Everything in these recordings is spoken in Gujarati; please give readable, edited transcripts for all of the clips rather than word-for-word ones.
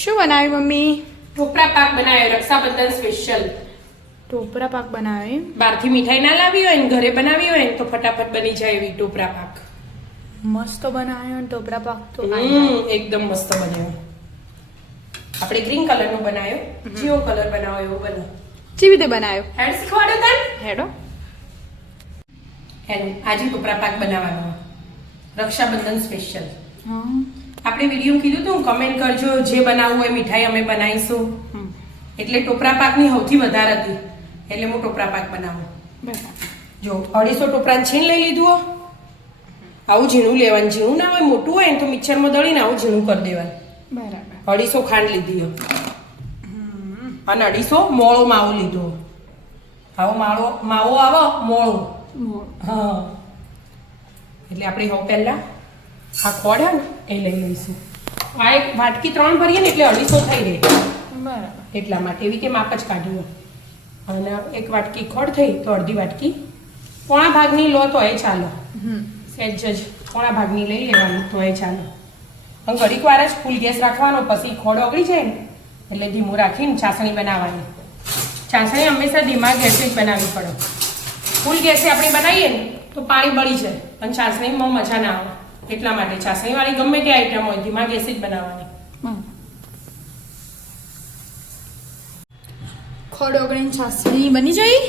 શું બનાવ્યું મમ્મી? ઢોકળા પાક બનાવ્યો રક્ષાબંધન સ્પેશિયલ. ટોપરા પાક બનાવ્યો. બહારથી મીઠાઈ ના લાવી હોય ને ઘરે બનાવી હોય ને તો ફટાફટ બની જાય એવી ટોપરા પાક. મસ્ત બનાવ્યો ને ટોપરા પાક તો એકદમ મસ્ત બન્યો. આપણે ગ્રીન કલર નો બનાવ્યો, જીઓ કલર બનાવ્યો એવો બન્યો. કેવી રીતે બનાવ્યો? હેડ શીખવાડો તને. હેડો. આજે ટોપરા પાક બનાવવાનો રક્ષાબંધન સ્પેશિયલ. હા. આપણે વિડીયો કીધું તું કમેન્ટ કરજો, જે બનાવવું હોય મીઠાઈ અમે બનાવીશું. એટલે ટોપરા પાકની સૌથી વધારે હતી એટલે હું ટોપરા પાક બનાવું. જો 250 ટોપરાને છીણ લઈ લીધું. આવું ઝીણું લેવાનું, ઝીણું ના હોય મોટું હોય ને તો મિક્સરમાં દળીને આવું ઝીણું કરી દેવાનું. બરાબર. 250 ખાંડ લીધી અને 250 મોળો માવો લીધો. આવો માવો આવો મોળો. હા, એટલે આપણે હવે પહેલા આ ખોડ હે ને એ લઈ લઈશું. આ એક વાટકી 3 ભરીએ ને એટલે 250 થઈ રહે. બરાબર. એટલા માટે એવી કે માપ જ કાઢ્યું. અને એક વાટકી ખોડ થઈ તો અડધી વાટકી પોણા ભાગની લો તો એ ચાલો. સહેજ જ પોણા ભાગની લઈ લેવાની તો એ ચાલો. અને ઘડીક વાર જ ફૂલ ગેસ રાખવાનો, પછી ખોડ ઓગળી જાય ને એટલે ધીમું રાખીને ચાસણી બનાવવાની. ચાસણી હંમેશા ધીમા ગેસે જ બનાવવી પડે. ફૂલ ગેસે આપણે બનાવીએ ને તો પાણી બળી જાય અને ચાસણીમાં મજા ના આવે. એટલા માટે ચાસણીવાળી ગમે તે આઈટમ હોય ધીમા ગેસે જ બનાવવાની. ખોડ ઓગળીને છાસણી બની જાય.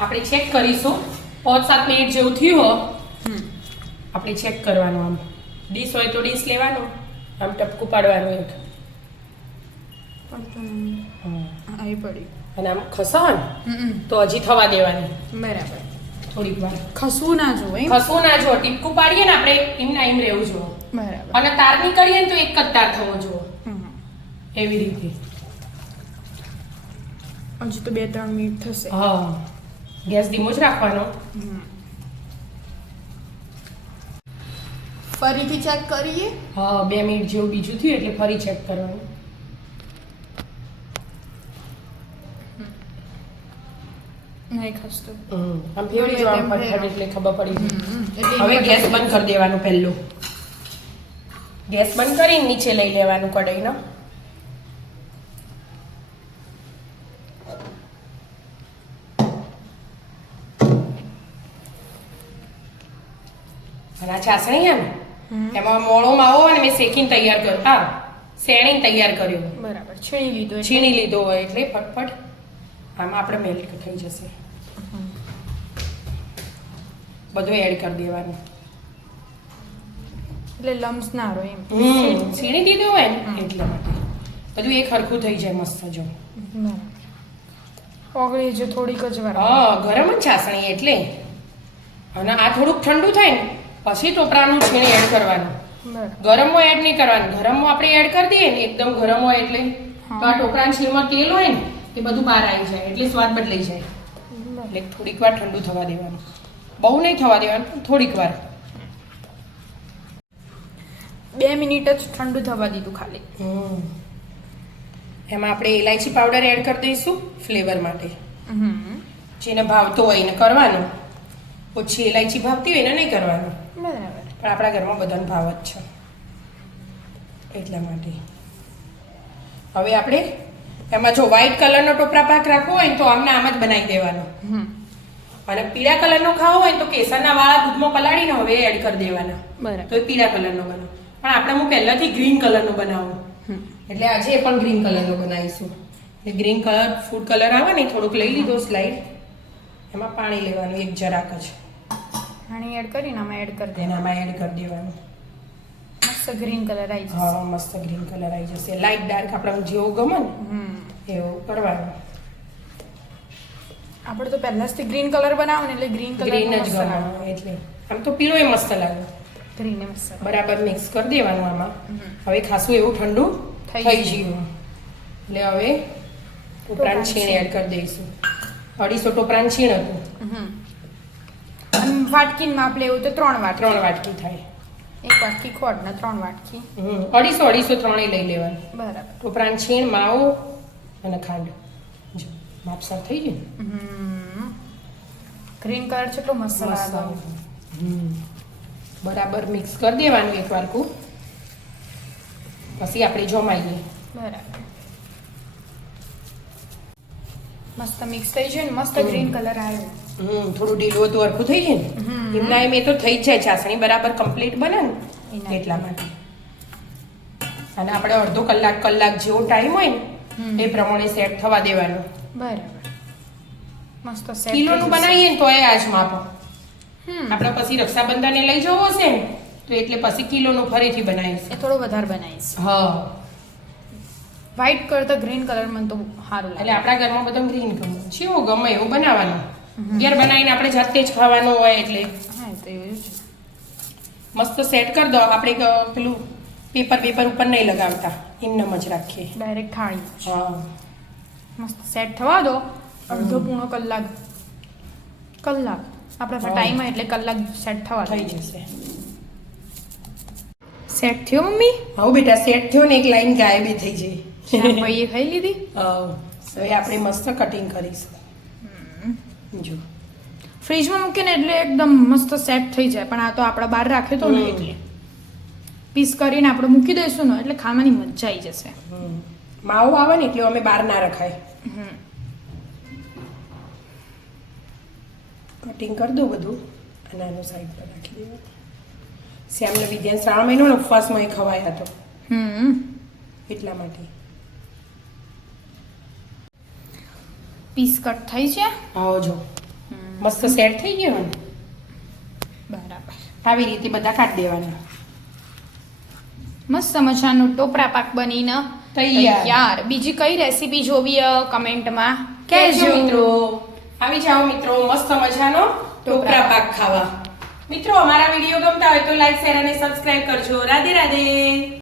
આપણે ચેક કરીશું 5-7 મિનિટ જેવું થયું હોય આપણે ચેક કરવાનું. આમ ડીશ હોય તો ડીશ લેવાનું, આમ ટપકું પાડવાનું એક. આવી પડી. અને આમ ખસે ને તો હજી થવા દેવાની બરાબર. થોડીક વાર. ખસવું ના જોઈએ. ખસવું ના જો, ટીપકું પાડીએ ને આપણે એમ ના એમ રહેવું જો. બરાબર. અને તાર નીકળીએ ને તો એક જ તાર થવો જો. એવી રીતે. હજી તો 2-3 મિનિટ થશે. હા, ગેસ ધીમો જ રાખવાનો. ફરીથી ચેક કરીએ. હા, 2 મિનિટ જેવું બીજું થયું એટલે ફરી ચેક કરવાનું. નહીં ખસતું. આમ ફેરવી જવાનું ફટફટ એટલે ખબર પડી જાય. હવે ગેસ બંધ કરી દેવાનું. પહેલું ગેસ બંધ કરીને નીચે લઈ લેવાનું કઢાઈનો. અને આ ચાસણી છે ને એમાં મોળો માવો હોય ને મેં શેકીને તૈયાર કર્યો. હા, શેણીને તૈયાર કર્યો. બરાબર. છીણી લીધો. છીણી લીધો હોય એટલે ફટફટ આમાં આપણે મેલ્ટ થઈ જશે. બધું એડ કરી દેવાનું એટલે લમ્સ ના રહે એમ. છીણી દીધું હોય ને એટલા માટે બધું એક હરખું થઈ જાય મસ્ત. જો ઓગળી જો થોડીક જ વાર. હા, ગરમ જ ચાસણી એટલે. અને આ થોડુંક ઠંડુ થાય ને પછી ટોપરાનું છીણ એડ કરવાનું. ગરમમાં એડ નહીં કરવાનું. ગરમમાં આપણે એડ કરી દઈએ ને એકદમ ગરમ હોય એટલે તો આ ટોપરાના છીણમાં તેલ હોય ને એ બધું બહાર આવી જાય એટલે સ્વાદ બદલાઈ જાય. એટલે થોડીક વાર ઠંડુ થવા દેવાનું. બહુ નહીં થવા દેવાનું, થોડીક વાર. 2 મિનિટ જ ઠંડુ થવા દીધું ખાલી. એમાં આપણે ઇલાયચી પાવડર એડ કરી દઈશું ફ્લેવર માટે. જેને ભાવતો હોય એને કરવાનું, ઓછી ઇલાયચી ભાવતી હોય એને નહીં કરવાનું. બરાબર. પણ આપણા ઘરમાં બધાને ભાવ જ છે એટલા માટે. હવે આપણે એમાં જો વ્હાઈટ કલરનો ટોપરા પાક રાખવો હોય તો આમને આમ જ બનાવી દેવાનો. અને પીળા કલરનો ખાવો હોય તો કેસરના વાળા દૂધમાં પલાળીને હવે એડ કરી દેવાના. બરાબર. તો એ પીળા કલરનો બનાવો. પણ આપણે હું પહેલાથી ગ્રીન કલરનો બનાવું એટલે આજે પણ ગ્રીન કલરનો બનાવીશું. એટલે ગ્રીન કલર ફૂડ કલર આવે ને થોડુંક લઈ લીધો સ્લાઇડ. એમાં પાણી લેવાનું એક જરાક જ. પાણી એડ કરીને આમાં એડ કરી એને આમાં એડ કરી દેવાનું. મસ્ત ગ્રીન કલર આવી જશે. હા, મસ્ત ગ્રીન કલર આવી જશે. લાઈટ ડાર્ક આપણે જેવો ગમે ને એવું કરવાનું. આપણે તો પહેલાથી ગ્રીન કલર બનાવો ને એટલે ગ્રીન કલર ગ્રીન જ ગમે એટલે. આમ તો પીળો એ મસ્ત લાગે. ગ્રીન મસ્ત. બરાબર મિક્સ કરી દેવાનું આમાં. હવે ખાસું એવું ઠંડુ થઈ ગયું એટલે હવે ટોપરાનું છીણ એડ કરી દઈશું. 250 ટોપરાનું છીણ હતું. અને વાટકીનું માપ લેવું તો 3 વાટકી. 3 વાટકી થાય. 1 વાટકી ખોડ ને 3 વાટકી. 250 ત્રણેય લઈ લેવાનું. બરાબર. ટોપરાનું છીણ, માવો અને ખાંડ. જો માપસર થઈ ગયું. ગ્રીન કલર કેટલો મસ્ત લાગે. બરાબર મિક્સ કરી દેવાનું એક વારકું. પછી આપણે જમાઈએ. બરાબર. મસ્ત મિક્સ થઈ જાય ને મસ્ત ગ્રીન કલર આવ્યો. થોડું ઢીલું હતું હરખું થઈ જાય ને એમના એમ એ તો થઈ જ જાય ચાસણી બરાબર કમ્પ્લીટ બને ને એટલા માટે. અને આપણે અડધો કલાક જેવો ટાઈમ હોય ને એ પ્રમાણે સેટ થવા દેવાનું. બરાબર. મસ્ત સેટ કિલોનું બનાવીએ ને તો એ આજ માપો. આપણે પછી રક્ષાબંધને લઈ જવો છે ને તો એટલે પછી કિલોનું ફરીથી બનાવીશ. એ થોડો વધારે બનાવીશ. હા, વ્હાઈટ કરતા ગ્રીન કલર મને તો સારું એટલે લાગે. આપણા ઘરમાં બધા ગ્રીન ગમે જેવું ગમે એવું બનાવવાનું. ઘેર બનાવીને આપણે જાતે જ ખાવાનું હોય એટલે હા એ તો એવું છે. મસ્ત સેટ કરી દો. આપણે પેલું પેપર ઉપર નહીં લગાવતા, એમનેમ જ રાખીએ. ડાયરેક્ટ થાળી. હા, મસ્ત સેટ થવા દો. અડધો પૂણો કલાક આપણા ટાઈમ હોય એટલે કલાક સેટ થવા થઈ જશે. સેટ થયો મમ્મી? હા બેટા, સેટ થયો ને એક લાઈન ગાયબ થઈ જાય. ભાઈએ ખાઈ લીધી? હવે આપણે મસ્ત કટિંગ કરીશું. જો ફ્રીજમાં મૂકીને એટલે એકદમ મસ્ત સેટ થઈ જાય. પણ આ તો આપણે બહાર રાખ્યો તો ને એટલે પીસ કરીને આપણે મૂકી દઈશું ને એટલે ખાવાની મજા આવી જશે. માવો આવે ને એટલે અમે બહાર ના રખાય. કટિંગ કરી દો બધું અને આનું સાઈડ પર રાખી દેવું. શ્યામને વિદ્યાન શ્રાવણ મહિનો ને ઉપવાસમાં એ ખવાય હતો એટલા માટે. પીસ કટ થઈ છે. આવો જો મસ્ત સેટ થઈ ગયો ને. બરાબર. આવી રીતે બધા કાઢી દેવાના. મસ્ત મજાનું ટોપરા પાક બનીને તૈયાર. બીજી કઈ રેસીપી જોવી કમેન્ટમાં કહેજો મિત્રો. આવી જાઓ મિત્રો મસ્ત મજાનો ટોપરા પાક ખાવા. મિત્રો અમારા વિડીયો ગમતા હોય તો લાઈક શેર અને સબસ્ક્રાઇબ કરજો. રાધે રાધે.